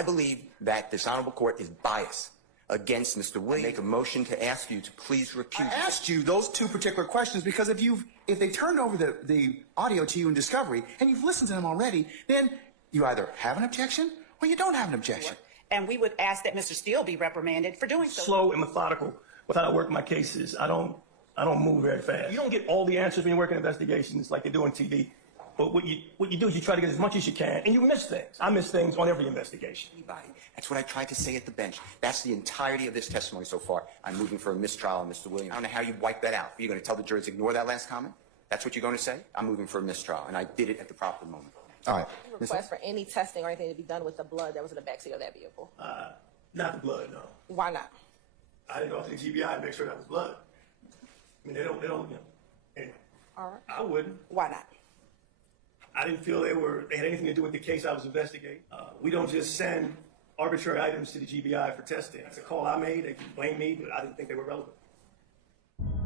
I believe that this honorable court is biased against Mr. Williams. I make a motion to ask you to please recuse. I asked you those two particular questions because if they turned over the audio to you in discovery and you've listened to them already, then you either have an objection or you don't have an objection. And we would ask that Mr. Steele be reprimanded for doing so. Slow and methodical with how I work my cases. I don't move very fast. You don't get all the answers when you work in investigations like they do on TV. But what you do is you try to get as much as you can, and you miss things. I miss things on every investigation. That's what I tried to say at the bench. That's the entirety of this testimony so far. I'm moving for a mistrial on Mr. Williams. I don't know how you wipe that out. Are you going to tell the jurors ignore that last comment? That's what you're going to say? I'm moving for a mistrial, and I did it at the proper moment. All right. Request for any testing or anything to be done with the blood that was in the backseat of that vehicle? Not the blood, no. Why not? I didn't go to the GBI and make sure that was blood. I mean, they don't, anyway. All right. I wouldn't. Why not? I didn't feel they had anything to do with the case I was investigating. We don't just send arbitrary items to the GBI for testing. That's a call I made. They can blame me, but I didn't think they were relevant.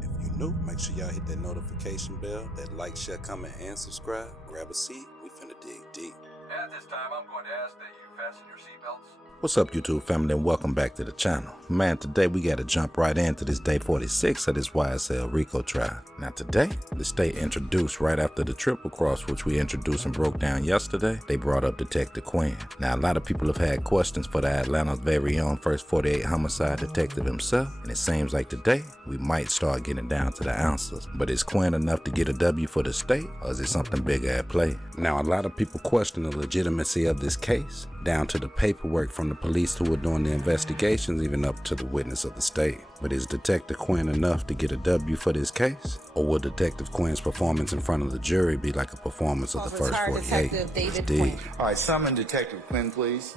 If you're new, make sure y'all hit that notification bell, that like, share, comment, and subscribe. Grab a seat. We finna dig deep. At this time, I'm going to ask that you fasten your seatbelts. What's up, YouTube family, and welcome back to the channel. Man, today we gotta jump right into this day 46 of this YSL Rico trial. Now today, the state introduced right after the triple cross, which we introduced and broke down yesterday, they brought up Detective Quinn. Now a lot of people have had questions for the Atlanta's very own First 48 homicide detective himself, and it seems like today we might start getting down to the answers. But is Quinn enough to get a W for the state, or is it something bigger at play? Now a lot of people question the legitimacy of this case, down to the paperwork from the police who were doing the investigations, even up to the witness of the state. But is Detective Quinn enough to get a W for this case? Or will Detective Quinn's performance in front of the jury be like a performance of the First 48? Detective David Quinn. All right, summon Detective Quinn, please.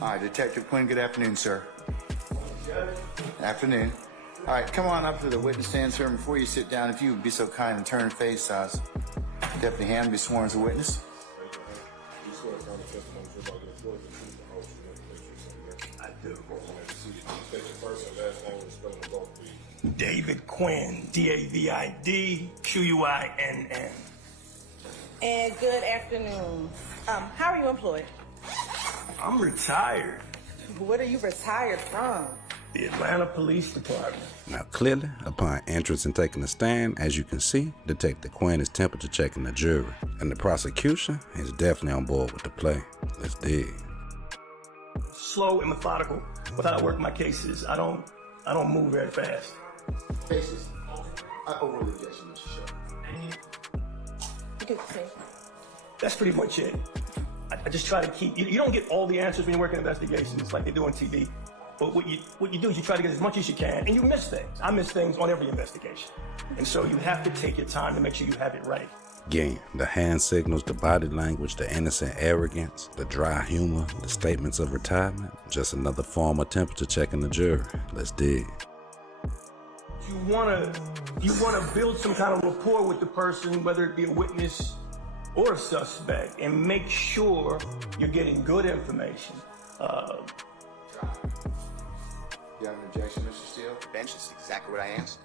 All right, Detective Quinn, good afternoon, sir. Afternoon. All right, come on up to the witness stand, sir. And before you sit down, if you would be so kind and turn and face us, Deputy Hand be sworn as a witness. I do. David Quinn, D-A-V-I-D, Q-U-I-N-N. And good afternoon. How are you employed? I'm retired. What are you retired from? The Atlanta Police Department. Now clearly, upon entrance and taking a stand, as you can see, Detective Quinn is temperature checking the jury. And the prosecution is definitely on board with the play. Let's dig. Slow and methodical with how I work my cases. I don't move very fast. Faces. I overrule the objection, Mr. Sheriff. You can say. That's pretty much it. I just try to keep, you don't get all the answers when you work in investigations like they do on TV. But what you do is you try to get as much as you can, and you miss things. I miss things on every investigation. And so you have to take your time to make sure you have it right. Again, the hand signals, the body language, the innocent arrogance, the dry humor, the statements of retirement, just another form of temperature checking the jury. Let's dig. You wanna build some kind of rapport with the person, whether it be a witness or a suspect, and make sure you're getting good information. You have an objection, Mr. Steele? Bench is exactly what I asked.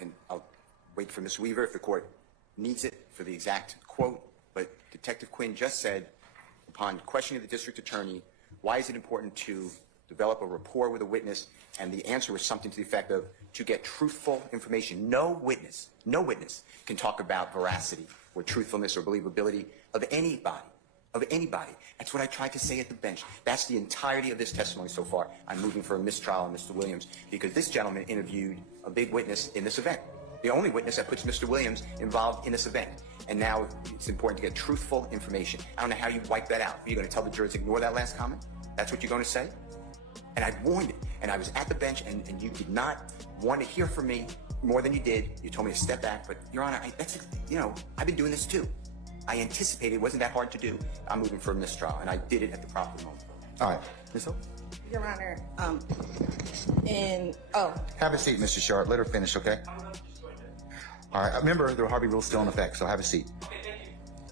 And I'll wait for Ms. Weaver if the court needs it for the exact quote. But Detective Quinn just said, upon questioning the district attorney, why is it important to develop a rapport with a witness? And the answer was something to the effect of, to get truthful information. No witness can talk about veracity or truthfulness or believability of anybody. That's what I tried to say at the bench. That's the entirety of this testimony so far. I'm moving for a mistrial on Mr. Williams because this gentleman interviewed a big witness in this event. The only witness that puts Mr. Williams involved in this event. And now it's important to get truthful information. I don't know how you wipe that out. Are you going to tell the jurors ignore that last comment? That's what you're going to say? And I warned it. And I was at the bench, and you did not want to hear from me more than you did. You told me to step back. But, Your Honor, I've been doing this too. I anticipated it wasn't that hard to do. I'm moving for a mistrial, and I did it at the proper moment. All right. Ms. Hope? Your Honor, Have a seat, Mr. Sharp. Let her finish, okay? All right. Remember, the Harvey rule's still in effect, so have a seat.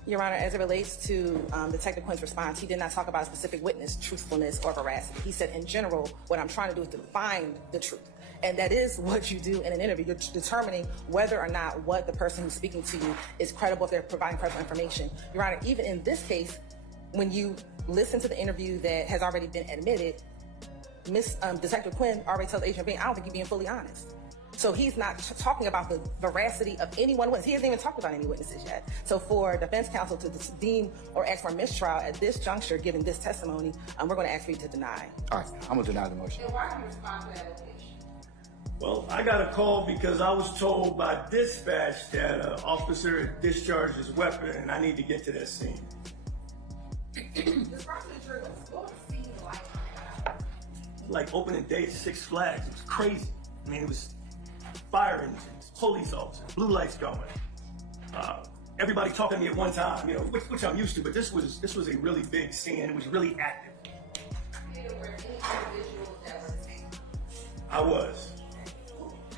Your Honor, as it relates to Detective Quinn's response, he did not talk about a specific witness, truthfulness, or veracity. He said, in general, what I'm trying to do is to find the truth. And that is what you do in an interview. You're determining whether or not what the person who's speaking to you is credible, if they're providing credible information. Your Honor, even in this case, when you listen to the interview that has already been admitted, Detective Quinn already tells Agent Bean, I don't think you're being fully honest. So he's not talking about the veracity of any one witness. He hasn't even talked about any witnesses yet. So for defense counsel to deem or ask for a mistrial at this juncture, given this testimony, we're going to ask for you to deny. All right, I'm gonna deny the motion. And why do you respond to that location? Well, I got a call because I was told by dispatch that an officer discharged his weapon and I need to get to that scene. Describe to the jury what was the scene like? Like opening day at Six Flags. It was crazy. I mean, it was fire engines, police officers, blue lights going. Everybody talking to me at one time, you know, which I'm used to, but this was a really big scene and it was really active. Were any individuals that were detained? I was.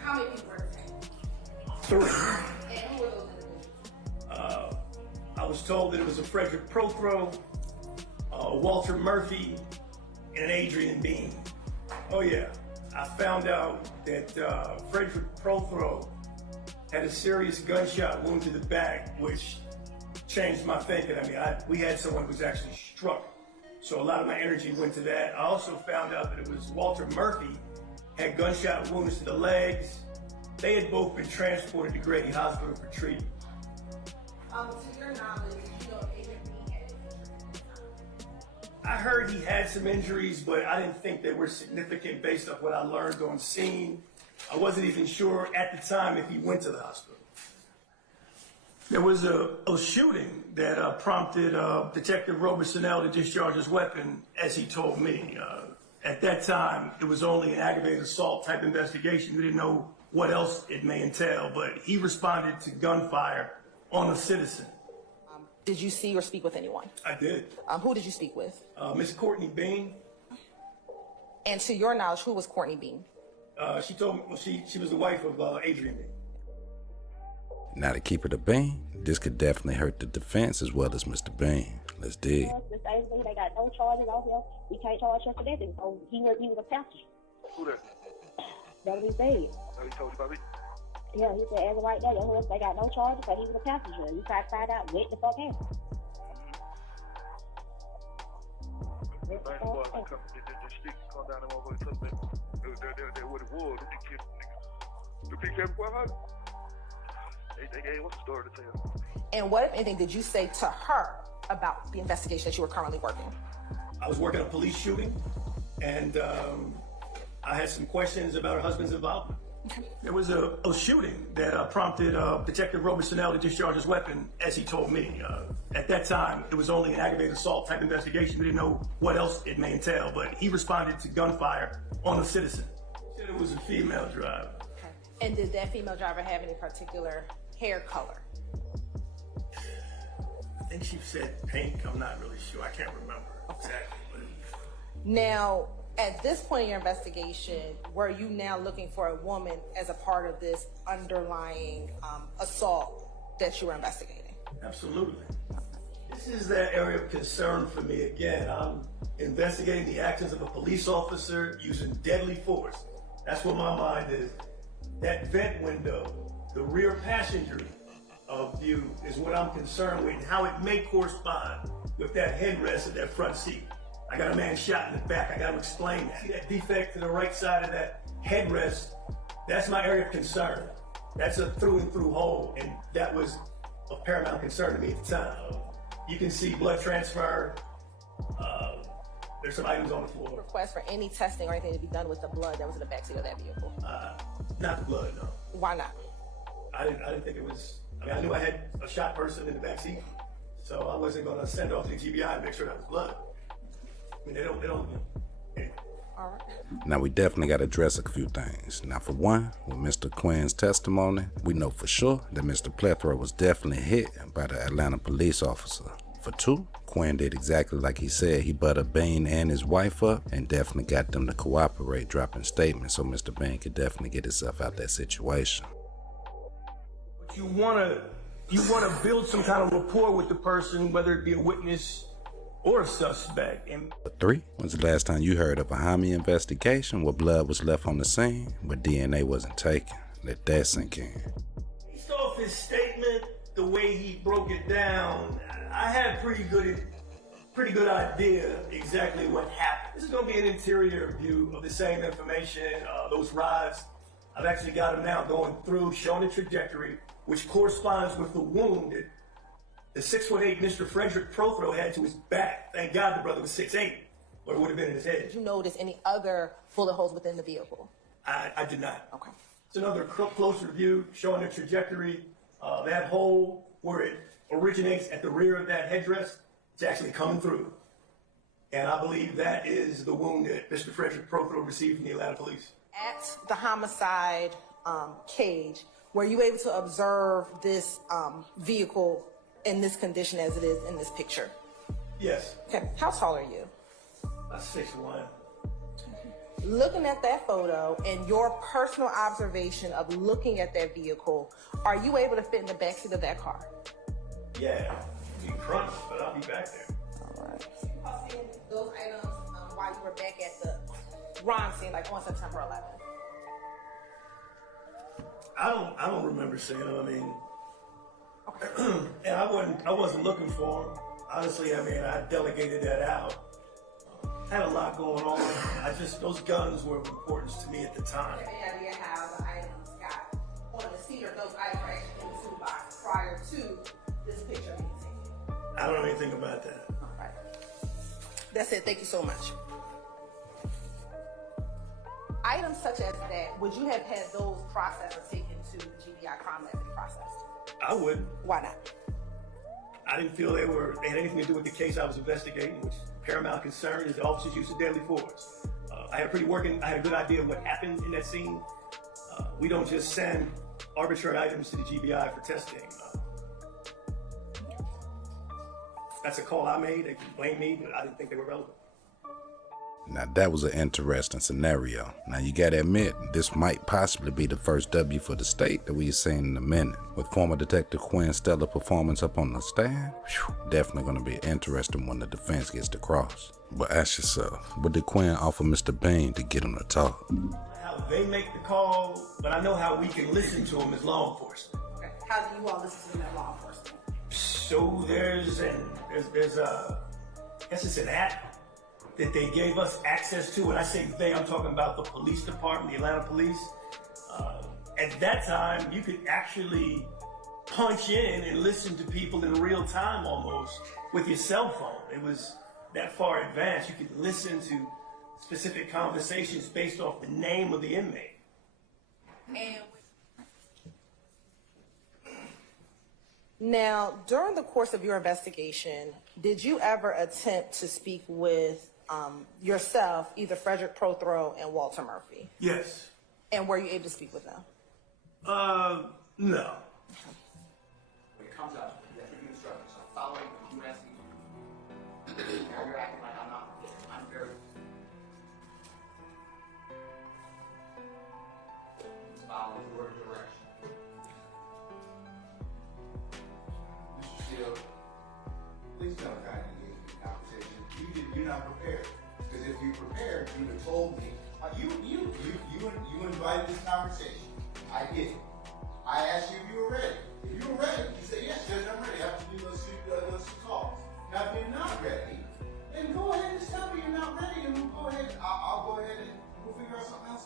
How many people were detained? 3. And who were those individuals? I was told that it was a Frederick Prothrow, Walter Murphy, and an Adrian Bean. Oh yeah, I found out that Frederick Prothrow had a serious gunshot wound to the back, which changed my thinking. I mean, we had someone who was actually struck. So a lot of my energy went to that. I also found out that it was Walter Murphy had gunshot wounds to the legs. They had both been transported to Grady Hospital for treatment. To your knowledge, you know, Agent Bean had injuries. I heard he had some injuries, but I didn't think they were significant based on what I learned on scene. I wasn't even sure at the time if he went to the hospital. There was a shooting that prompted Detective Robert-Sennell to discharge his weapon, as he told me. At that time, it was only an aggravated assault type investigation. We didn't know what else it may entail, but he responded to gunfire on a citizen. Did you see or speak with anyone? I did. Who did you speak with? Miss Courtney Bean. And to your knowledge, who was Courtney Bean? She told me, well, she was the wife of Adrian Bean. Now to keep it a bean, this could definitely hurt the defense as well as Mr. Bean. Let's dig. The same thing, they got no charges on him. We can't charge him for that. So he was a passenger. Who that? That's what he said. That he told you about me? Yeah, he said, as of right now, your husband, they got no charges, but he was a passenger. You try to find out what the fuck happened. Nice boy, come get the stick, come down and walk over to me. They what it was. The big kid, boy, they gave us a story to tell. And what, if anything, did you say to her about the investigation that you were currently working? I was working a police shooting, and I had some questions about her husband's involvement. There was a shooting that prompted Detective Robert-Sennell to discharge his weapon, as he told me. At that time, it was only an aggravated assault type investigation. We didn't know what else it may entail, but he responded to gunfire on a citizen. He said it was a female driver. Okay. And did that female driver have any particular hair color? I think she said pink. I'm not really sure. I can't remember exactly. But... Now, at this point in your investigation, were you now looking for a woman as a part of this underlying assault that you were investigating? Absolutely. This is that area of concern for me. Again, I'm investigating the actions of a police officer using deadly force. That's where my mind is. That vent window, the rear passenger view is what I'm concerned with and how it may correspond with that headrest of that front seat. I got a man shot in the back. I got to explain that. See that defect to the right side of that headrest? That's my area of concern. That's a through and through hole, and that was of paramount concern to me at the time. You can see blood transfer. There's some items on the floor. Request for any testing or anything to be done with the blood that was in the backseat of that vehicle? Not the blood, no. Why not? I didn't think it was. I mean, I knew I had a shot person in the backseat, so I wasn't going to send off to the GBI and make sure that was blood. I mean, they don't. Anyway. All right. Now we definitely got to address a few things. Now for one, with Mr. Quinn's testimony, we know for sure that Mr. Plethora was definitely hit by the Atlanta police officer. For two, Quinn did exactly like he said. He buttered Bain and his wife up and definitely got them to cooperate, dropping statements so Mr. Bain could definitely get himself out that situation. But you wanna build some kind of rapport with the person, whether it be a witness or a suspect. And For three, when's the last time you heard of a homie investigation where blood was left on the scene but DNA wasn't taken? Let that sink in. based off his statement, the way he broke it down, I had pretty pretty good idea exactly what happened. This is going to be an interior view of the same information. Those rods, I've actually got them now going through, showing the trajectory, which corresponds with the wound that the 6'8" Mr. Frederick Prothero had to his back. Thank God the brother was 6'8", or it would have been in his head. Did you notice any other bullet holes within the vehicle? I did not. Okay. It's another closer view showing the trajectory. That hole where it originates at the rear of that headdress, it's actually coming through. And I believe that is the wound that Mr. Frederick Prothero received from the Atlanta police. At the homicide cage, were you able to observe this vehicle in this condition as it is in this picture? Yes. Okay. How tall are you? 6'1". Looking at that photo and your personal observation of looking at that vehicle, are you able to fit in the backseat of that car? Yeah, be crunched, but I'll be back there. All right. You seeing those items while you were back at the crime scene, like on September 11th? I don't remember seeing them. I mean, and I wasn't looking for them. Honestly, I mean, I delegated that out. Had a lot going on. Those guns were of importance to me at the time. Do you have any idea how the items got on the seat, or those items were actually in the toolbox prior to this picture being taken? I don't know anything about that. All right. That's it. Thank you so much. Items such as that, would you have had those processed or taken to the GBI crime lab to be processed? I wouldn't. Why not? I didn't feel they had anything to do with the case I was investigating, which paramount concern is the officer's use of deadly force. I had a good idea of what happened in that scene. We don't just send arbitrary items to the GBI for testing. That's a call I made. They can blame me, but I didn't think they were relevant. Now that was an interesting scenario. Now you gotta admit, this might possibly be the first W for the state that we've seen in a minute. With former Detective Quinn's stellar performance up on the stand, definitely gonna be interesting when the defense gets to cross. But ask yourself, what did Quinn offer Mr. Bain to get him to talk? How they make the call, but I know how we can listen to them as law enforcement. Okay. How do you all listen to them as law enforcement? So there's I guess it's an app that they gave us access to. When I say they, I'm talking about the police department, the Atlanta police. At that time, you could actually punch in and listen to people in real time almost with your cell phone. It was that far advanced. You could listen to specific conversations based off the name of the inmate. Now, during the course of your investigation, did you ever attempt to speak with yourself, either Frederick Prothero and Walter Murphy? Yes. And were you able to speak with them? No. When it comes up, you have to give instructions. So following what you ask me to do. Now you're acting like I'm not. I'm very. Following your direction. Mr. Steele, please don't try to engage in the conversation. You're not prepared. Because if you prepared, you'd have told me. You invited this conversation. I did. I asked you if you were ready. If you were ready, you said, yes, Judge, I'm ready. After we let's shoot calls. Now, if you're not ready, then go ahead and tell me you're not ready, and we'll go ahead. I'll go ahead and we'll figure out something else.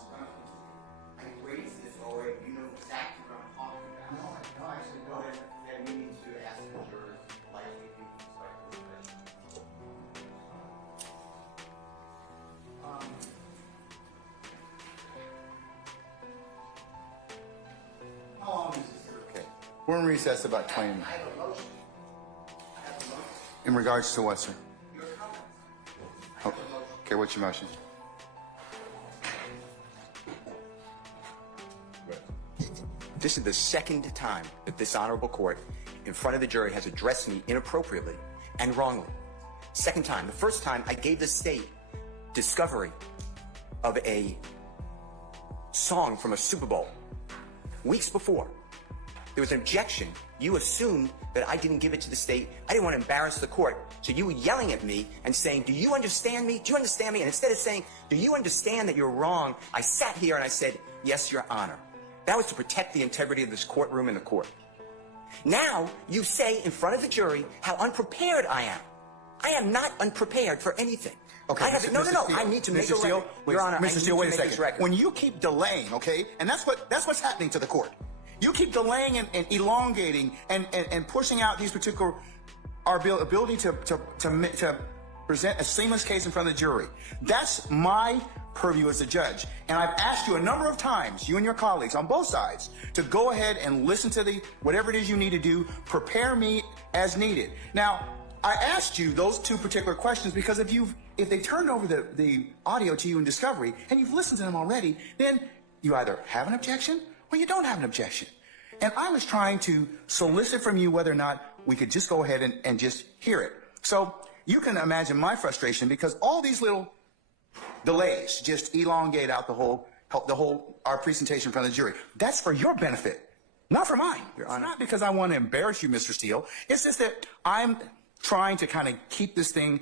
I raised this already. You know exactly what I'm talking about. No, I actually don't. Then we need to ask the jurors likely to expect this question. How long is this? Okay. We're in recess about 20 minutes. I have a motion. In regards to what, sir? Your comments. I Oh, have a motion. okay, what's your motion? This is the second time that this honorable court in front of the jury has addressed me inappropriately and wrongly. Second time. The first time I gave the state discovery of a song from a Super Bowl. Weeks before, there was an objection. You assumed that I didn't give it to the state. I didn't want to embarrass the court. So you were yelling at me and saying, do you understand me? Do you understand me? And instead of saying, do you understand that you're wrong? I sat here and I said, yes, Your Honor. That was to protect the integrity of this courtroom and the court. Now you say in front of the jury how unprepared I am. I am not unprepared for anything. Okay, I have, Mr. no. Steele, I need to make Mr. a Steele, record. wait, Your Honor, Mr. Steele, wait a second. When you keep delaying, okay, and that's what's happening to the court. You keep delaying and elongating and pushing out these particular our ability to present a seamless case in front of the jury. That's my purview as a judge. And I've asked you a number of times, you and your colleagues on both sides, to go ahead and listen to whatever it is you need to do, prepare me as needed. Now, I asked you those two particular questions because if they turned over the audio to you in discovery and you've listened to them already, then you either have an objection or you don't have an objection. And I was trying to solicit from you whether or not we could just go ahead and just hear it. So you can imagine my frustration because all these little delays just elongate out our presentation in front of the jury. That's for your benefit, not for mine. Your Honor. It's not because I want to embarrass you, Mr. Steele. It's just that I'm trying to kind of keep this thing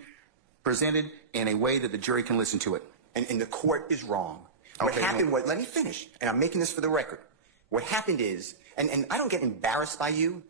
presented in a way that the jury can listen to it. And the court is wrong. What happened was, let me finish, and I'm making this for the record. What happened is, and I don't get embarrassed by you,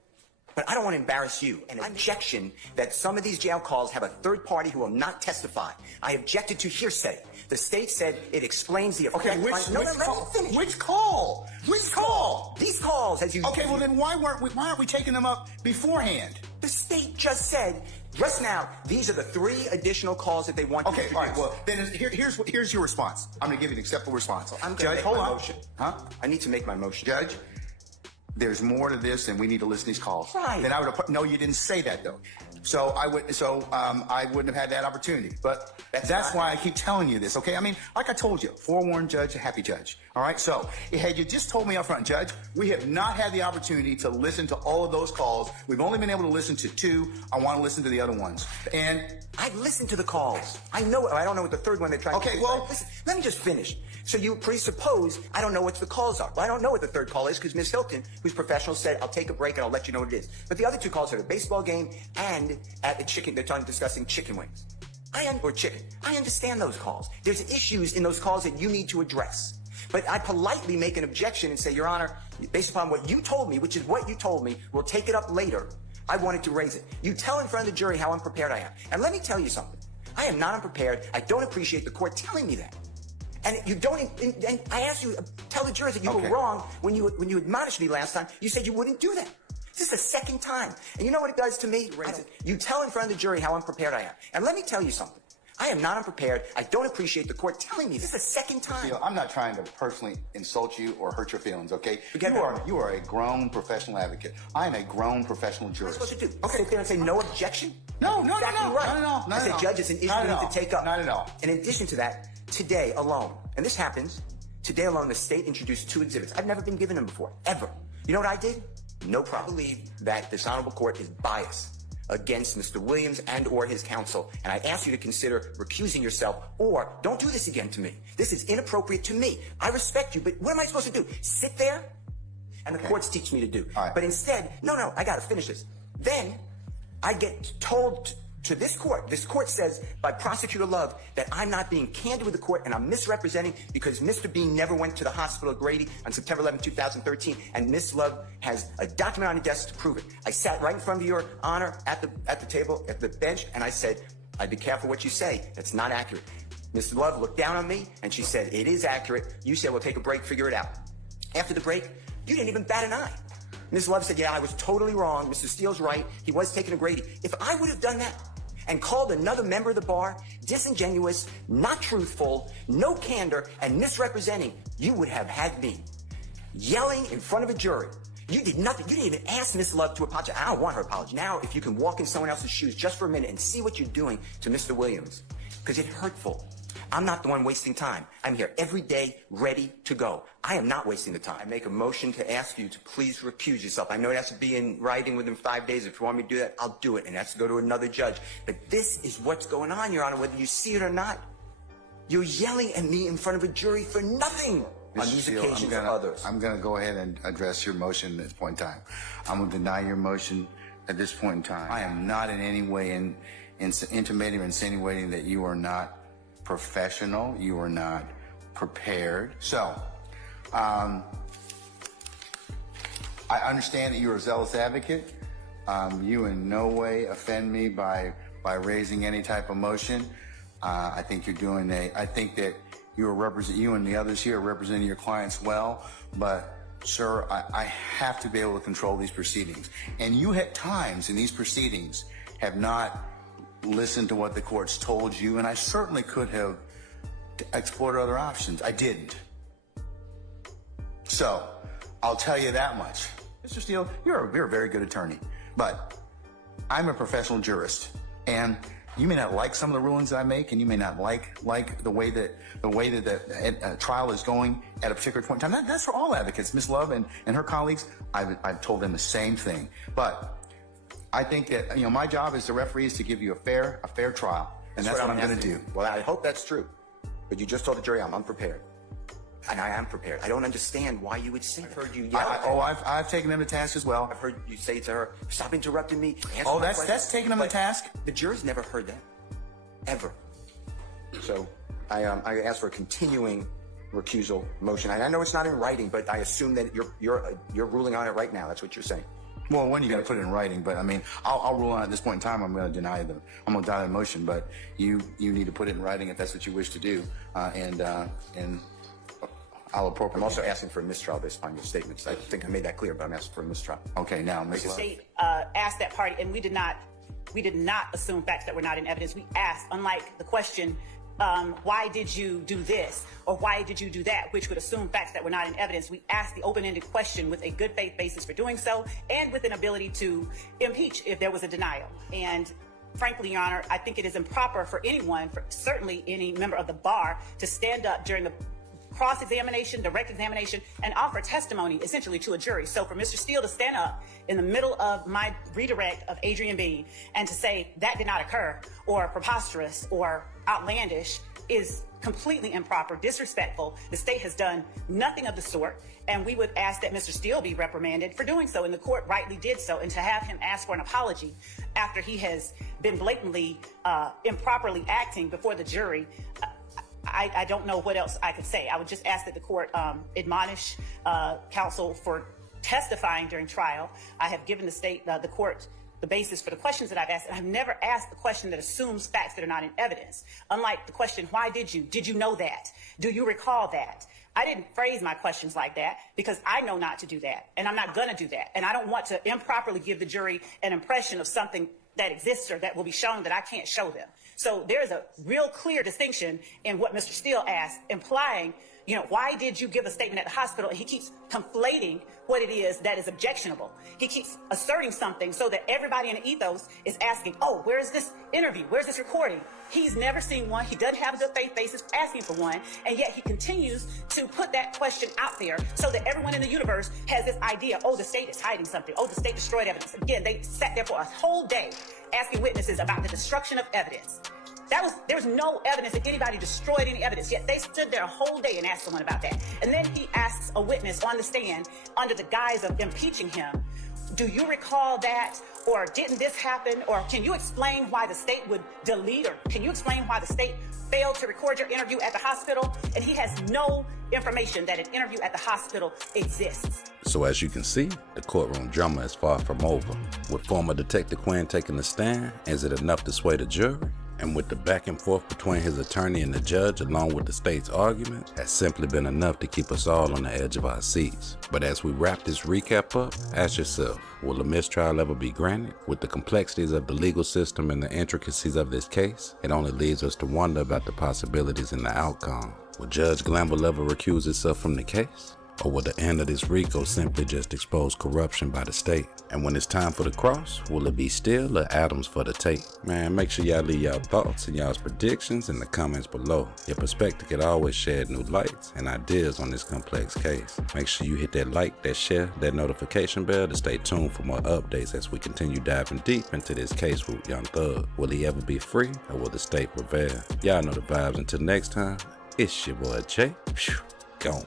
but I don't want to embarrass you. An objection that some of these jail calls have a third party who will not testify. I objected to hearsay. The state said it explains the effect. Okay, which call? Which call? These calls, as you... Okay, well then why aren't we taking them up beforehand? The state just said, just now, these are the 3 additional calls that they want you to produce. Okay, all right, well, then here's your response. I'm going to give you an acceptable response. I'm going to Judge, make hold my on. motion. Huh? I need to make my motion. Judge, there's more to this and we need to listen to these calls. Right. Then I would have no, you didn't say that though. So I wouldn't have had that opportunity. But that's why I keep telling you this, okay? I mean, like I told you, forewarned judge, a happy judge. All right? So had you just told me up front, Judge, we have not had the opportunity to listen to all of those calls. We've only been able to listen to 2. I want to listen to the other ones. And I've listened to the calls. I know it. I don't know what the third one they're trying to do. Okay, well... Listen, let me just finish. So you presuppose I don't know what the calls are. Well, I don't know what the third call is because Ms. Hilton, who's professional, said, I'll take a break and I'll let you know what it is. But the other 2 calls are the baseball game and at a chicken. They're discussing chicken wings. Or chicken. I understand those calls. There's issues in those calls that you need to address. But I politely make an objection and say, Your Honor, based upon what you told me, which is what you told me, we'll take it up later. I wanted to raise it. You tell in front of the jury how unprepared I am. And let me tell you something. I am not unprepared. I don't appreciate the court telling me that. And you don't. And I asked you, tell the jurors that you were wrong when you admonished me last time. You said you wouldn't do that. This is the second time. And you know what it does to me? You tell in front of the jury how unprepared I am. And let me tell you something. I am not unprepared. I don't appreciate the court telling me this. This is the second time. I'm not trying to personally insult you or hurt your feelings, okay? You are a grown professional advocate. I am a grown professional jurist. What am I supposed to do? Sit there and say no objection? No, exactly right. Not at all. I said, Judge, it's an issue we need to take up. Not at all. In addition to that, today alone, and this happens, today alone, the state introduced 2 exhibits. I've never been given them before, ever. You know what I did? No problem. I believe that this honorable court is biased against Mr. Williams and or his counsel, and I ask you to consider recusing yourself or don't do this again to me. This is inappropriate to me. I respect you, but what am I supposed to do? Sit there? And the courts teach me to do. All right. But instead, no, I gotta finish this. Then I get told to this court says by Prosecutor Love that I'm not being candid with the court and I'm misrepresenting because Mr. Bean never went to the hospital at Grady on September 11, 2013, and Ms. Love has a document on her desk to prove it. I sat right in front of Your Honor at the table, at the bench, and I said, I'd be careful what you say. That's not accurate. Ms. Love looked down on me and she said, it is accurate. You said, we'll take a break, figure it out. After the break, you didn't even bat an eye. Ms. Love said, yeah, I was totally wrong. Mr. Steele's right. He was taking a Grady. If I would have done that and called another member of the bar disingenuous, not truthful, no candor, and misrepresenting, you would have had me yelling in front of a jury. You did nothing. You didn't even ask Ms. Love to apologize. I don't want her apology. Now, if you can walk in someone else's shoes just for a minute and see what you're doing to Mr. Williams, because it's hurtful. I'm not the one wasting time. I'm here every day, ready to go. I am not wasting the time. I make a motion to ask you to please recuse yourself. I know it has to be in writing within 5 days. If you want me to do that, I'll do it, and that's to go to another judge. But this is what's going on, Your Honor, whether you see it or not. You're yelling at me in front of a jury for nothing on these occasions or others. I'm going to go ahead and address your motion at this point in time. I'm going to deny your motion at this point in time. I am not in any way intimating or insinuating that you are not professional, you are not prepared. So, I understand that you're a zealous advocate. You in no way offend me by by raising any type of motion. I think you're doing I think that you and the others here are representing your clients well, but sir, I have to be able to control these proceedings. And you at times in these proceedings have not listened to what the court's told you, and I certainly could have explored other options. I didn't. So, I'll tell you that much. Mr. Steele, you're a very good attorney, but I'm a professional jurist, and you may not like some of the rulings that I make, and you may not like the way that the trial is going at a particular point in time. That's for all advocates. Ms. Love and her colleagues, I've told them the same thing. But I think that my job as the referee is to give you a fair trial, and that's what I'm going to do. Well, I hope that's true, but you just told the jury I'm unprepared. And I am prepared. I don't understand why you would say that. I've heard you yell. I've taken them to task as well. I've heard you say to her, "Stop interrupting me." That's taking them to task. The jury's never heard that, ever. So I ask for a continuing recusal motion. I know it's not in writing, but I assume that you're ruling on it right now. That's what you're saying. Well, when are you going to put it in writing? But I mean, I'll rule on it at this point in time. I'm going to deny the motion. But you need to put it in writing if that's what you wish to do, and I'll appropriate. I'm also asking for a mistrial based upon your statements. I think I made that clear, but I'm asking for a mistrial. Okay, now, Ms. The Love. state asked that party, and we did not assume facts that were not in evidence. We asked, unlike the question, why did you do this or why did you do that, which would assume facts that were not in evidence. We asked the open-ended question with a good faith basis for doing so and with an ability to impeach if there was a denial. And frankly, Your Honor, I think it is improper for anyone, certainly any member of the bar, to stand up during the cross-examination, direct examination, and offer testimony essentially to a jury. So for Mr. Steele to stand up in the middle of my redirect of Adrian Bean and to say that did not occur or preposterous or outlandish is completely improper, disrespectful. The state has done nothing of the sort, and we would ask that Mr. Steele be reprimanded for doing so, and the court rightly did so. And to have him ask for an apology after he has been blatantly improperly acting before the jury, I don't know what else I could say. I would just ask that the court admonish counsel for testifying during trial. I have given the state, the court, the basis for the questions that I've asked, and I've never asked the question that assumes facts that are not in evidence. Unlike the question, why did you know that? Do you recall that? I didn't phrase my questions like that because I know not to do that, and I'm not going to do that. And I don't want to improperly give the jury an impression of something that exists or that will be shown that I can't show them. So there's a real clear distinction in what Mr. Steele asked, implying, why did you give a statement at the hospital? And he keeps conflating what it is that is objectionable. He keeps asserting something so that everybody in the ethos is asking, oh, where's this interview? Where's this recording? He's never seen one. He doesn't have a good faith basis for asking for one. And yet he continues to put that question out there so that everyone in the universe has this idea, oh, the state is hiding something. Oh, the state destroyed evidence. Again, they sat there for a whole day asking witnesses about the destruction of evidence. There's no evidence that anybody destroyed any evidence, yet they stood there a whole day and asked someone about that. And then he asks a witness on the stand under the guise of impeaching him, do you recall that? Or didn't this happen? Or can you explain why the state would delete, or can you explain why the state failed to record your interview at the hospital? And he has no information that an interview at the hospital exists. So as you can see, the courtroom drama is far from over. With former Detective Quinn taking the stand, is it enough to sway the jury? And with the back and forth between his attorney and the judge, along with the state's argument, has simply been enough to keep us all on the edge of our seats. But as we wrap this recap up, ask yourself, will a mistrial ever be granted? With the complexities of the legal system and the intricacies of this case, it only leaves us to wonder about the possibilities in the outcome. Will Judge Glanville ever recuse himself from the case? Or will the end of this Rico simply just expose corruption by the state? And when it's time for the cross, will it be Steele or Adams for the tape? Man, make sure y'all leave y'all thoughts and y'all's predictions in the comments below. Your perspective can always shed new lights and ideas on this complex case. Make sure you hit that like, that share, that notification bell to stay tuned for more updates as we continue diving deep into this case with Young Thug. Will he ever be free, or will the state prevail? Y'all know the vibes. Until next time, it's your boy Jay. Gone.